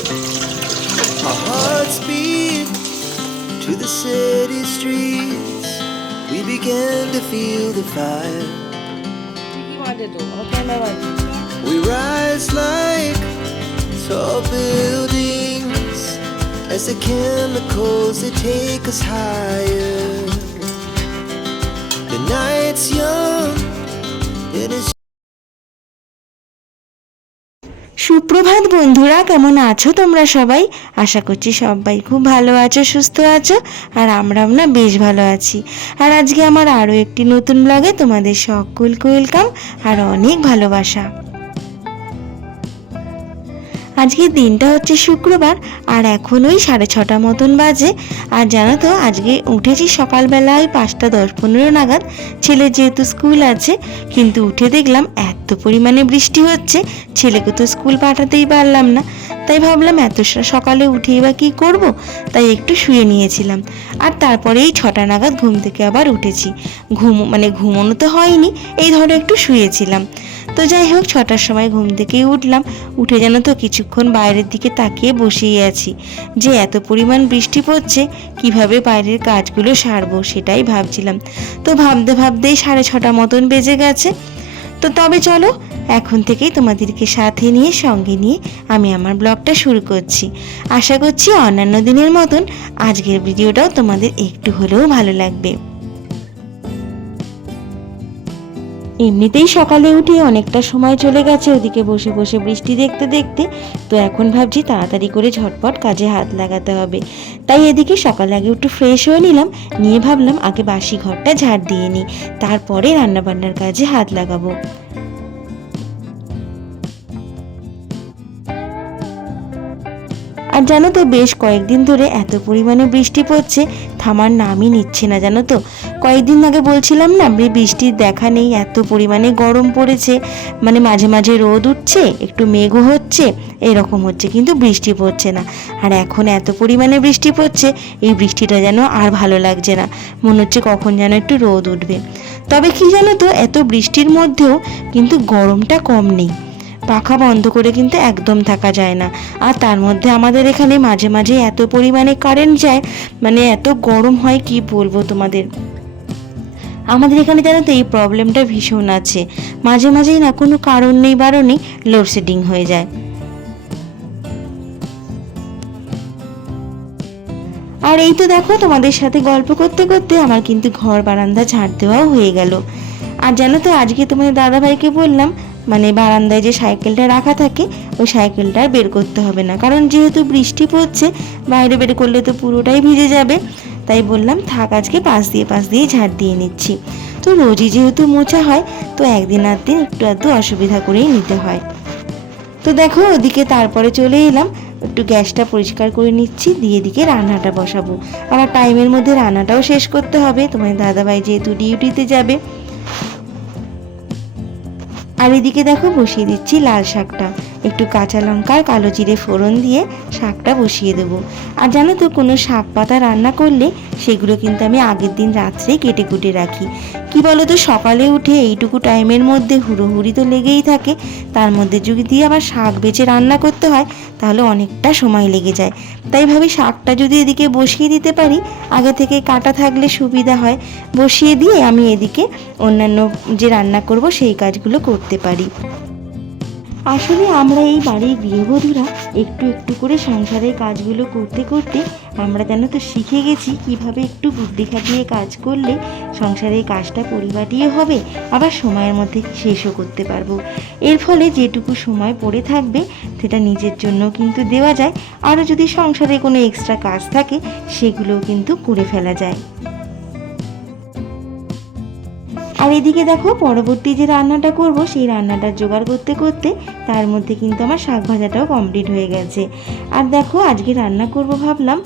Our hearts beat to the city streets. We began to feel the fire. We rise like tall buildings as the chemicals they take us higher. The night's young and it's সুপ্রভাত বন্ধুরা, কেমন আছো তোমরা সবাই? আশা করছি সবাই খুব ভালো আছো, সুস্থ আছো, আর আমরাও না বেশ ভালো আছি। আর আজকে আমার আরও একটি নতুন ব্লগে তোমাদের সকলকে ওয়েলকাম আর অনেক ভালোবাসা। আজকের দিনটা হচ্ছে শুক্রবার আর এখন ওই 6:30 মতন বাজে। আর জানো তো আজকে উঠেছি সকালবেলায় 5:10-15 নাগাদ, ছেলের যেহেতু স্কুল আছে, কিন্তু উঠে দেখলাম এত পরিমাণে বৃষ্টি হচ্ছে, ছেলেকে তো স্কুল পাঠাতেই পারলাম না। তাই ভাবলাম এত সকালে উঠেই বা কী করবো, তাই একটু শুয়ে নিয়েছিলাম। আর তারপরে এই 6টা নাগাদ ঘুম থেকে আবার উঠেছি। ঘুমোনো তো হয়নি, এই ধরো একটু শুয়েছিলাম। তো যাই হোক, 6টার সময় ঘুম থেকেই উঠলাম। উঠে যেন তো কিছুক্ষণ বাইরের দিকে তাকিয়ে বসেই আছি, যে এত পরিমাণ বৃষ্টি পড়ছে, কিভাবে বাইরের কাজগুলো সারবো সেটাই ভাবছিলাম। তো ভাবতে ভাবতেই 6:30 মতন বেজে গেছে। তো তবে চলো এখন থেকেই তোমাদেরকে সাথে নিয়ে, সঙ্গে নিয়ে আমি আমার ব্লগটা শুরু করছি। আশা করছি অন্যান্য দিনের মতন আজকের ভিডিওটাও তোমাদের একটু হলেও ভালো লাগবে। এমনিতেই সকালে উঠে অনেকটা সময় চলে গেছে ওদিকে বসে বসে বৃষ্টি দেখতে দেখতে। তো এখন ভাবছি তাড়াতাড়ি করে ঝটপট কাজে হাত লাগাতে হবে। তাই এদিকে সকালে আগে একটু ফ্রেশ হয়ে নিলাম, নিয়ে ভাবলাম আগে বাসি ঘরটা ঝাড় দিয়ে নিই, তারপরে রান্নাবান্নার কাজে হাত লাগাবো। আর জানো তো বেশ কয়েকদিন ধরে এত পরিমাণে বৃষ্টি পড়ছে, থামার নামই নিচ্ছে না। জানো তো কয়েকদিন আগে বলছিলাম না বৃষ্টির দেখা নেই, এত পরিমাণে গরম পড়েছে, মাঝে মাঝে রোদ উঠছে, একটু মেঘও হচ্ছে, এরকম হচ্ছে, কিন্তু বৃষ্টি পড়ছে না। আর এখন এত পরিমাণে বৃষ্টি পড়ছে, এই বৃষ্টিটা যেন আর ভালো লাগছে না, মনে হচ্ছে কখন যেন একটু রোদ উঠবে। তবে কি জানো তো, এত বৃষ্টির মধ্যেও কিন্তু গরমটা কম নেই। পাখা বন্ধ করে কিন্তু একদম থাকা যায় না। আর তার মধ্যে আমাদের এখানে মাঝে মাঝে এত পরিমাণে কারেন্ট যায়, এত গরম হয় কি বলবো তোমাদের। আমাদের এখানে জানো তো এই প্রবলেমটা ভীষণ আছে, মাঝে মাঝেই না কোনো কারণ নেই বারণ লোডশেডিং হয়ে যায়। আর এই তো দেখো তোমাদের সাথে গল্প করতে করতে আমার কিন্তু ঘর বারান্দা ঝাড় দেওয়াও হয়ে গেল। আর জানো তো আজকে তোমাদের দাদাভাইকে বললাম, বারান্দায় যে সাইকেলটা রাখা থাকে ওই সাইকেলটা আর বের করতে হবে না, কারণ যেহেতু বৃষ্টি পড়ছে বাইরে বের করলে তো পুরোটাই ভিজে যাবে। তাই বললাম থাক, আজকে পাশ দিয়ে ঝাড় দিয়ে নিচ্ছি। তো রোজই যেহেতু মোছা হয়, তো একদিন আধদিন একটু আধটু অসুবিধা করেই নিতে হয়। তো দেখো ওদিকে তারপরে চলে এলাম, একটু গ্যাসটা পরিষ্কার করে নিচ্ছি, দিয়ে এদিকে রান্নাটা বসাবো। আমার টাইমের মধ্যে রান্নাটাও শেষ করতে হবে, তোমার দাদাভাই যেহেতু ডিউটিতে যাবে। আর এদিকে দেখো বসিয়ে দিচ্ছি লাল শাকটা, একটু কাঁচা লঙ্কা আর কালো জিরে ফোড়ন দিয়ে শাকটা বসিয়ে দেবো। আর জানো তো কোনো শাক পাতা রান্না করলে সেগুলো কিন্তু আমি আগের দিন রাত্রেই কেটে কুটে রাখি। কি বলো তো, সকালে উঠে এইটুকু টাইমের মধ্যে হুড়োহুড়ি তো লেগেই থাকে, তার মধ্যে যদি আবার শাক বেছে রান্না করতে হয় তাহলে অনেকটা সময় লেগে যায়। তাই ভাবি শাকটা যদি এদিকে বসিয়ে দিতে পারি, আগে থেকে কাটা থাকলে সুবিধা হয়, বসিয়ে দিয়ে আমি এদিকে অন্যান্য যে রান্না করব সেই কাজগুলো করতে পারি। আসলে আমরা এই বাড়ির গৃহবধূরা একটু একটু করে সংসারের কাজগুলো করতে করতে আমরা জানো তো শিখে গেছি কিভাবে একটু বুদ্ধি খাটিয়ে কাজ করলে সংসারের কাজটা পরিপাটিও হবে, আবার সময়ের মধ্যে শেষও করতে পারবো। এর ফলে যেটুকু সময় পড়ে থাকবে সেটা নিজের জন্য কিন্তু দেওয়া যায়, আরও যদি সংসারে কোনো এক্সট্রা কাজ থাকে সেগুলোও কিন্তু করে ফেলা যায়। আর এদিকে দেখো পরবর্তী যে রান্নাটা করব সেই রান্নাটার জোগাড় করতে করতে তার মধ্যে কিন্তু আমার শাক ভাজাটাও কমপ্লিট হয়ে গেছে। আর দেখো আজকে রান্না করব ভাবলাম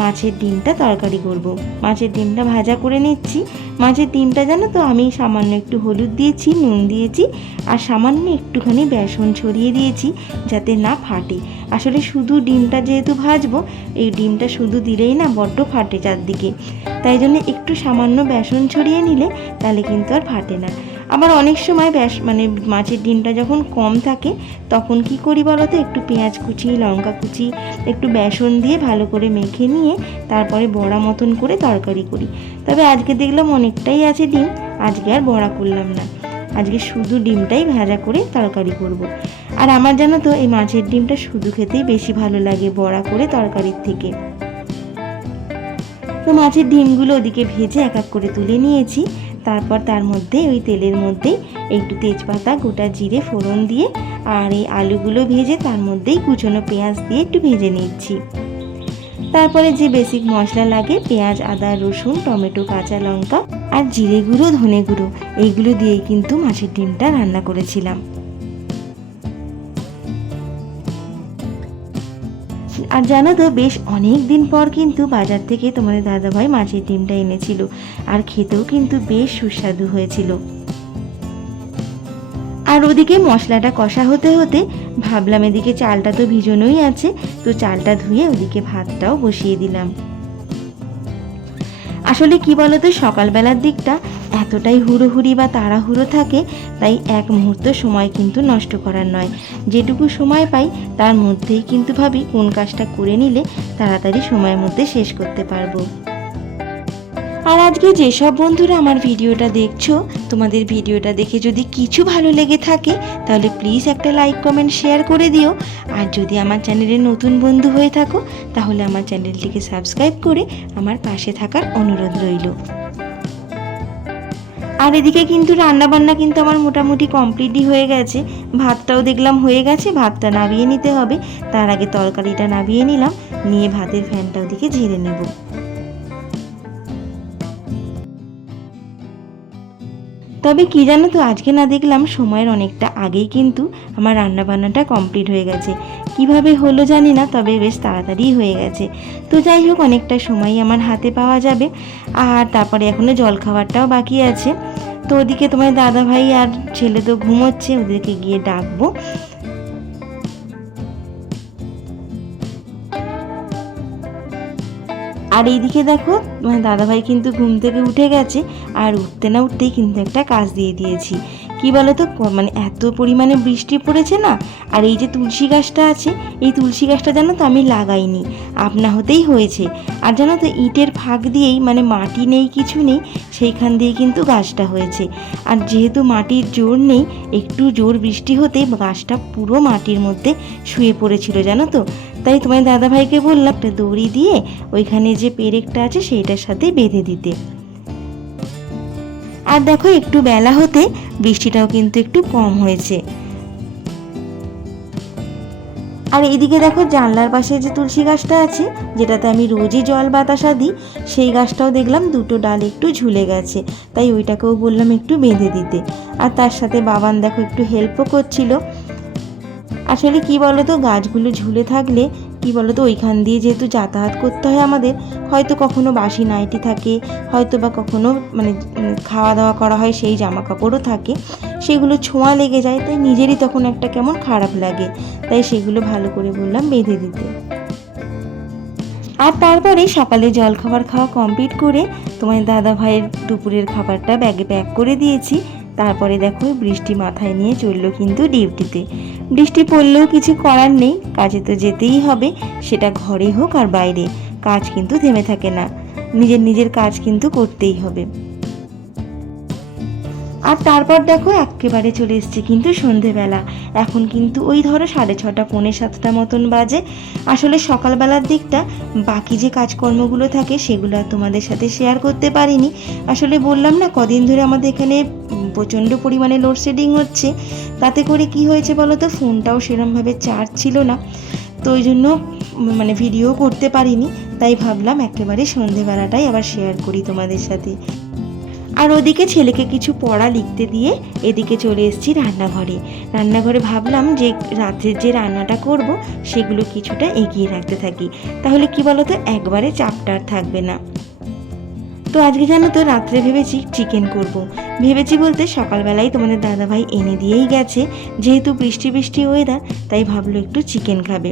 মাছের ডিমটা তরকারি করব। মাছের ডিমটা ভাজা করে নিচ্ছি। মাছের ডিমটা জানো তো আমি সামান্য একটু হলুদ দিয়েছি, নুন দিয়েছি, আর সামান্য একটুখানি বেসন ছড়িয়ে দিয়েছি যাতে না ফাটে। আসলে শুধু ডিমটা যেহেতু ভাজবো, এই ডিমটা শুধু দিলেই না বড্ড ফাটে চারদিকে, তাই জন্য একটু সামান্য বেসন ছড়িয়ে নিলে তাহলে কিন্তু আর ফাটে না। আবার অনেক সময় মানে মাছের ডিমটা যখন কম থাকে তখন কি করি বলো তো, একটু পেঁয়াজ কুচি, লঙ্কা কুচি, একটু বেসন দিয়ে ভালো করে মেখে নিয়ে তারপরে বড়া মতন করে তরকারি করি। তবে আজকে দেখলাম অনেকটাই আছে ডিম, আজকে আর বড়া করলাম না, আজকে শুধু ডিমটাই ভাজা করে তরকারি করব। আর আমার জানো তো এই মাছের ডিমটা শুধু খেতেই বেশি ভালো লাগে বড়া করে তরকারির থেকে। তো মাছের ডিমগুলো ওদিকে ভেজে এক এক করে তুলে নিয়েছি। তারপর তার মধ্যে ওই তেলের মধ্যে একটু তেজপাতা, গোটা জিরে ফোড়ন দিয়ে আর এই আলুগুলো ভেজে তার মধ্যেই কুচনো পেঁয়াজ দিয়ে একটু ভেজে নিচ্ছি। তারপরে যে বেসিক মশলা লাগে পেঁয়াজ, আদা, রসুন, টমেটো, কাঁচা লঙ্কা আর জিরে গুঁড়ো, ধনে গুঁড়ো, এইগুলো দিয়েই কিন্তু মাছের ডিমটা রান্না করেছিলাম। আর জানো তো বেশ অনেক দিন পর কিন্তু বাজার থেকে তোমাদের দাদাভাই মাছের ডিমটা এনেছিল, আর খেতেও কিন্তু বেশ সুস্বাদু হয়েছিল। আর ওদিকে মশলাটা কষা হতে হতে ভাবলাম এদিকে চালটা তো ভিজানোই আছে, তো চালটা ধুয়ে ওদিকে ভাতটাও বসিয়ে দিলাম। আসলে কি বলতো, সকালবেলার দিকটা এতটাই হুড়োহুড়ি বা তাড়াহুড়ো থাকে, তাই এক মুহূর্ত সময় কিন্তু নষ্ট করার নয়। যেটুকু সময় পাই তার মধ্যেই কিন্তু ভাবি কোন কাজটা করে নিলে তাড়াতাড়ি সময়ের মধ্যে শেষ করতে পারবো। আর আজকে যেসব বন্ধুরা আমার ভিডিওটা দেখছো, তোমাদের ভিডিওটা দেখে যদি কিছু ভালো লেগে থাকে তাহলে প্লিজ একটা লাইক, কমেন্ট, শেয়ার করে দিও। আর যদি আমার চ্যানেলের নতুন বন্ধু হয়ে থাকো তাহলে আমার চ্যানেলটিকে সাবস্ক্রাইব করে আমার পাশে থাকার অনুরোধ রইল। আর এদিকে কিন্তু রান্নাবান্না কিন্তু আমার মোটামুটি কমপ্লিটই হয়ে গেছে। ভাতটাও দেখলাম হয়ে গেছে, ভাতটা নামিয়ে নিতে হবে। তার আগে তরকারিটা নামিয়ে নিলাম, নিয়ে ভাতের ফ্যানটা ওদিকে ঝেড়ে নেব। তবে কি জানো তো, আজকে না দেখলাম সময়ের অনেকটা আগেই কিন্তু আমার রান্নাবান্নাটা কমপ্লিট হয়ে গেছে। কিভাবে হলো জানি না, তবে বেশ তাড়াতাড়ি হয়ে গেছে। তো যাই হোক, অনেকটা সময় আমার হাতে পাওয়া যাবে। আর তারপরে এখনও জলখাবারটাও বাকি আছে। তো ওদিকে তোমার দাদা ভাই আর ছেলে তো ঘুমোচ্ছে, ওদেরকে গিয়ে ডাকবো। আর এইদিকে দেখো তোমার দাদাভাই কিন্তু ঘুম থেকে উঠে গেছে, আর উঠতে না উঠতেই কিন্তু একটা কাজ দিয়ে দিয়েছি। কি বলো তো, মানে এত পরিমাণে বৃষ্টি পড়েছে না, আর এই যে তুলসী গাছটা আছে, এই তুলসী গাছটা জানো তো আমি লাগাইনি, আপনা হতেই হয়েছে। আর জানো তো ইটের ফাঁক দিয়েই, মানে মাটি নেই কিছু নেই, সেইখান দিয়ে কিন্তু গাছটা হয়েছে। আর যেহেতু মাটির জোর নেই, একটু জোর বৃষ্টি হতেই গাছটা পুরো মাটির মধ্যে শুয়ে পড়েছিল জানো তো। তাই তোমার দাদাভাইকে বললাম একটা দড়ি দিয়ে ওইখানে যে পেরেকটা আছে সেইটার সাথে বেঁধে দিতে। আর দেখো একটু বেলা হতে বৃষ্টিটাও কিন্তু একটু কম হয়েছে। আর এইদিকে দেখো জানলার পাশে যে তুলসী গাছটা আছে, যেটাতে আমি রোজই জল বাতাসা দিই, সেই গাছটাও দেখলাম দুটো ডাল একটু ঝুলে গেছে, তাই ওইটাকেও বললাম একটু বেঁধে দিতে। আর তার সাথে বাবান দেখো একটু হেল্পও করছিল। আসলে কি বলতো, গাছগুলো ঝুলে থাকলে কি বলতো, ওইখান দিয়ে যেহেতু যাতায়াত করতে হয় আমাদের, হয়তো কখনো বাসি নাইটি থাকে, হয়তো বা কখনো মানে খাওয়া দাওয়া করা হয় সেই জামা কাপড়ও থাকে, সেগুলো ছোঁয়া লেগে যায়, তাই নিজেরই তখন একটা কেমন খারাপ লাগে, তাই সেগুলো ভালো করে বললাম বেঁধে দিতে। আর তারপরে সকালে জলখাবার খাওয়া কমপ্লিট করে তোমার দাদা ভাইয়ের দুপুরের খাবারটা ব্যাগে প্যাক করে দিয়েছি। তারপরে দেখো বৃষ্টি মাথায় নিয়ে চললো কিন্তু ডিউটিতে। বৃষ্টি পড়লেও কিছু করার নেই, কাজে তো যেতেই হবে, সেটা ঘরে হোক আর বাইরে, কাজ কিন্তু থেমে থাকে না, নিজের কাজ কিন্তু করতেই হবে। আর তারপর দেখো একেবারে চলে এসছে কিন্তু সন্ধেবেলা। এখন কিন্তু ওই ধরো 6:30, 6:45 মতন বাজে। আসলে সকালবেলার দিকটা বাকি যে কাজকর্মগুলো থাকে সেগুলো আর তোমাদের সাথে শেয়ার করতে পারিনি। আসলে বললাম না কদিন ধরে আমাদের এখানে প্রচণ্ড পরিমাণে লোডশেডিং হচ্ছে, তাতে করে কি হয়েছে বলো তো, ফোনটাও সেরমভাবে চার্জ ছিল না, তো ওই জন্য মানে ভিডিও করতে পারিনি। তাই ভাবলাম একেবারে সন্ধেবেলাটাই আবার শেয়ার করি তোমাদের সাথে। আর ওদিকে ছেলেকে কিছু পড়া লিখতে দিয়ে এদিকে চলে এসেছি রান্নাঘরে ভাবলাম যে রাত্রের যে রান্নাটা করব সেগুলো কিছুটা এগিয়ে রাখতে থাকি, তাহলে কি বলতো একবারে চাপটা থাকবে না। তো আজকে জানো তো রাত্রে ভেবেছি চিকেন করব। ভেবেছি বলতে সকালবেলায় তোমাদের দাদাভাই এনে দিয়েই গেছে, যেহেতু বৃষ্টি ওয়েদার, তাই ভাবলো একটু চিকেন খাবে।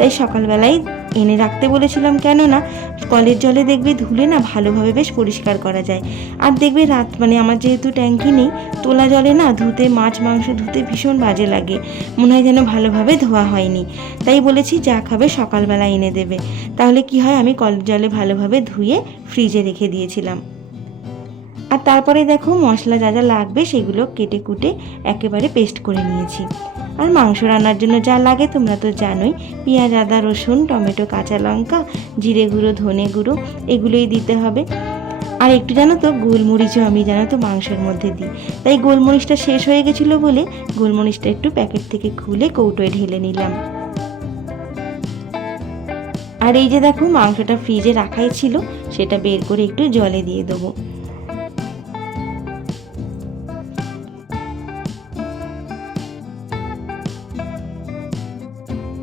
তাই সকালবেলায় এনে রাখতে বলেছিলাম, কেননা কলের জলে দেখবে ধুলে না ভালোভাবে বেশ পরিষ্কার করা যায়। আর দেখবে মানে আমার যেহেতু ট্যাঙ্কি নেই, তোলা জলে না ধুতে, মাছ মাংস ধুতে ভীষণ বাজে লাগে, মনে হয় যেন ভালোভাবে ধোয়া হয়নি। তাই বলেছি যা খাবে সকালবেলা এনে দেবে। তাহলে কি হয়, আমি কলের জলে ভালোভাবে ধুয়ে ফ্রিজে রেখে দিয়েছিলাম। আর তারপরে দেখো মশলা যা যা লাগবে সেগুলো কেটে কুটে একেবারে পেস্ট করে নিয়েছি। আর মাংস রান্নার জন্য যা লাগে তোমরা তো জানোই, পেঁয়াজ, আদা, রসুন, টমেটো, কাঁচা লঙ্কা, জিরে গুঁড়ো, ধনে গুঁড়ো, এগুলোই দিতে হবে। আর একটু জানো তো গোলমরিচও আমি জানো তো মাংসের মধ্যে দিই। তাই গোলমরিচটা শেষ হয়ে গেছিলো বলে গোলমরিচটা একটু প্যাকেট থেকে খুলে কৌটোয় ঢেলে নিলাম। আর এই যে দেখো মাংসটা ফ্রিজে রাখাই ছিল, সেটা বের করে একটু জলে দিয়ে দেবো।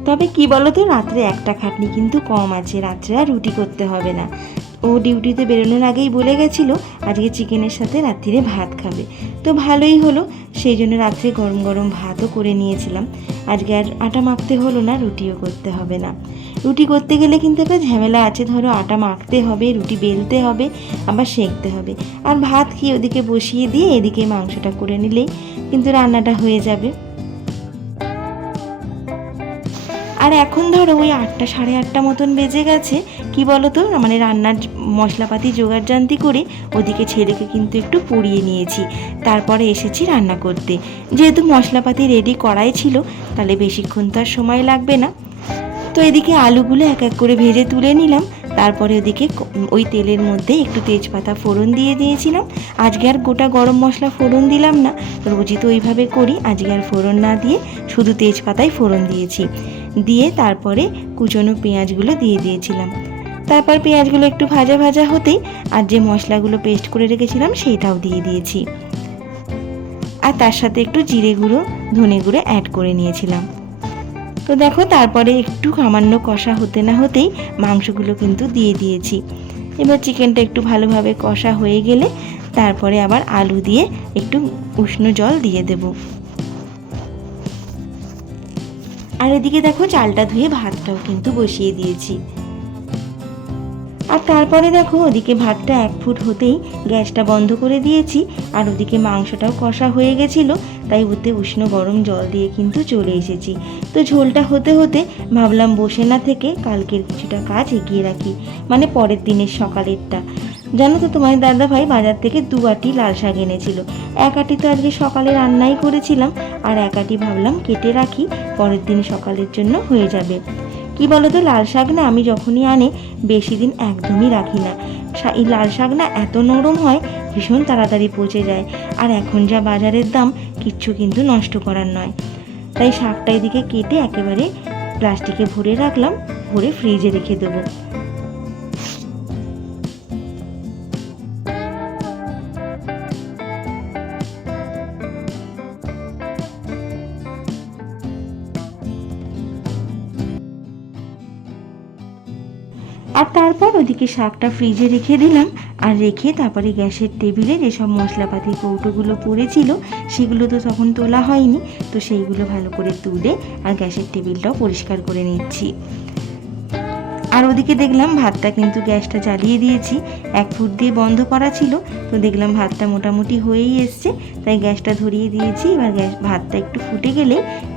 তবে কি বলো তো, রাত্রে একটা খাটনি কিন্তু কম আছে, রাত্রে আর রুটি করতে হবে না। ও ডিউটিতে বেরোনোর আগেই বলে গেছিলো আজকে চিকেনের সাথে রাত্রিরে ভাত খাবে, তো ভালোই হলো। সেই জন্য রাত্রে গরম গরম ভাতও করে নিয়েছিলাম। আজকে আর আটা মাখতে হলো না, রুটিও করতে হবে না। রুটি করতে গেলে কিন্তু একটা ঝামেলা আছে, ধরো আটা মাখতে হবে, রুটি বেলতে হবে, আবার সেঁকতে হবে। আর ভাত কি ওদিকে বসিয়ে দিয়ে এদিকে মাংসটা করে নিলেই কিন্তু রান্নাটা হয়ে যাবে। আর এখন ধরো ওই 8টা সাড়ে 8টা মতন বেজে গেছে। কি বলো তো, মানে রান্নার মশলাপাতি জোগাড়জান্তি করে ওদিকে ছেলেকে কিন্তু একটু পড়িয়ে নিয়েছি, তারপরে এসেছি রান্না করতে। যেহেতু মশলাপাতি রেডি করাই ছিল, তাহলে বেশিক্ষণ তো আর সময় লাগবে না। তো এদিকে আলুগুলো এক এক করে ভেজে তুলে নিলাম। তারপরে ওদিকে ওই তেলের মধ্যে একটু তেজপাতা ফোড়ন দিয়ে দিয়েছিলাম। আজকে আর গোটা গরম মশলা ফোড়ন দিলাম না, রোজই তো ওইভাবে করি। আজকে আর ফোড়ন না দিয়ে শুধু তেজপাতাই ফোড়ন দিয়েছি। দিয়ে তারপরে কুচনো পেঁয়াজগুলো দিয়ে দিয়েছিলাম। তারপর পেঁয়াজগুলো একটু ভাজা ভাজা হতেই আর যে মশলাগুলো পেস্ট করে রেখেছিলাম সেইটাও দিয়ে দিয়েছি। আর তার সাথে একটু জিরে গুঁড়ো, ধনে গুঁড়ো অ্যাড করে নিয়েছিলাম। তো দেখো তারপরে একটু সামান্য কষা হতে না হতেই মাংসগুলো কিন্তু দিয়ে দিয়েছি। এবার চিকেনটা একটু ভালোভাবে কষা হয়ে গেলে তারপরে আবার আলু দিয়ে একটু উষ্ণ জল দিয়ে দেব। আর এদিকে দেখো চালটা ধুয়ে ভাতটাও কিন্তু বসিয়ে দিয়েছি। আর তারপরে দেখো ওদিকে ভাতটা 1 ফুট হতেই গ্যাসটা বন্ধ করে দিয়েছি। আর ওদিকে মাংসটাও কষা হয়ে গেছিলো, তাই ওতে উষ্ণ গরম জল দিয়ে কিন্তু চলে এসেছি। তো ঝোলটা হতে হতে ভাবলাম বসে না থেকে কালকের কিছুটা কাজ এগিয়ে রাখি, মানে পরের দিনের সকালেরটা। জানো তো তোমার দাদা ভাই বাজার থেকে 2 আঁটি লাল শাক এনেছিল। 1 আঁটি তো আজকে সকালে রান্নাই করেছিলাম, আর 1 আঁটি ভাবলাম কেটে রাখি, পরের দিন সকালের জন্য হয়ে যাবে। কি বলো তো, লাল শাক না আমি যখনই আনে বেশি দিন একদমই রাখি না। এই লাল শাক না এত নরম হয়, ভীষণ তাড়াতাড়ি পচে যায়। আর এখন যা বাজারের দাম, কিচ্ছু কিন্তু নষ্ট করার নয়। তাই শাকটা এদিকে কেটে একেবারে প্লাস্টিকে ভরে রাখলাম, ভরে ফ্রিজে রেখে দেবো। আর তারপর ওদিকে শাকটা ফ্রিজে রেখে দিলাম। আর রেখে তারপরে গ্যাসের টেবিলে যেসব মশলাপাতি কৌটোগুলো পড়েছিল সেগুলো তো তখন তোলা হয়নি, তো সেইগুলো ভালো করে তুলে আর গ্যাসের টেবিলটাও পরিষ্কার করে নিচ্ছি। আর ওদিকে দেখলাম ভাতটা কিন্তু গ্যাসটা জ্বালিয়ে দিয়েছি, 1 ফুট দিয়ে বন্ধ করা ছিল। তো দেখলাম ভাতটা মোটামুটি হয়েই এসছে, তাই গ্যাসটা ধরিয়ে দিয়েছি। এবার ভাতটা একটু ফুটে গেলে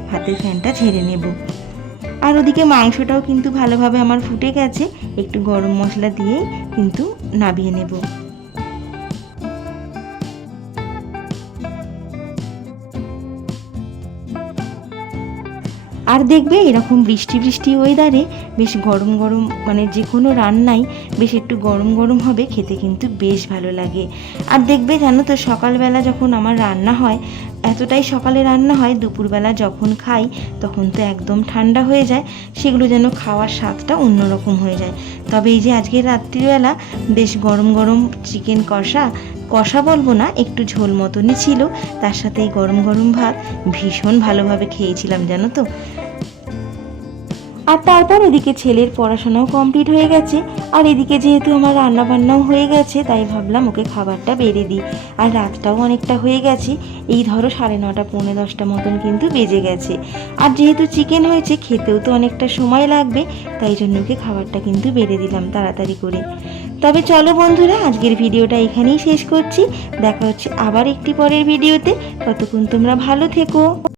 ভাতের ফ্যানটা ঝেড়ে নেব। আর ওদিকে মাংসটাও কিন্তু ভালোভাবে আমার ফুটে গেছে, একটু গরম মশলা দিয়ে কিন্তু নামিয়ে নেব। আর দেখবে এরকম বৃষ্টি বৃষ্টি ওয়েদারে বেশ গরম গরম, মানে যে কোনো রান্নাই বেশ একটু গরম গরম হবে, খেতে কিন্তু বেশ ভালো লাগে। আর দেখবে জানো তো, সকালবেলা যখন আমার রান্না হয়, এতটাই সকালে রান্না হয়, দুপুরবেলা যখন খাই তখন তো একদম ঠান্ডা হয়ে যায়, সেগুলো যেন খাওয়ার স্বাদটা অন্যরকম হয়ে যায়। তবে এই যে আজকের রাত্রিবেলা বেশ গরম গরম চিকেন কষা বলবো না, একটু ঝোল মতনই ছিল, তার সাথে এই গরম গরম ভাত ভীষণ ভালোভাবে খেয়েছিলাম জানো তো। আর তারপর ওদিকে ছেলের পড়াশোনাও কমপ্লিট হয়ে গেছে, আর এদিকে যেহেতু আমার রান্না বান্নাও হয়ে গেছে, তাই ভাবলাম ওকে খাবারটা বেড়ে দিই। আর রাতটাও অনেকটা হয়ে গেছে, এই ধরো 9:30 পৌনে 10টা মতন কিন্তু বেজে গেছে। আর যেহেতু চিকেন হয়েছে, খেতেও তো অনেকটা সময় লাগবে, তাই জন্য ওকে খাবারটা কিন্তু বেড়ে দিলাম তাড়াতাড়ি করে। তবে চলো বন্ধুরা, আজকের ভিডিওটা এখানেই শেষ করছি। দেখা হচ্ছে আবার একটি পরের ভিডিওতে। ততক্ষণ তোমরা ভালো থেকো।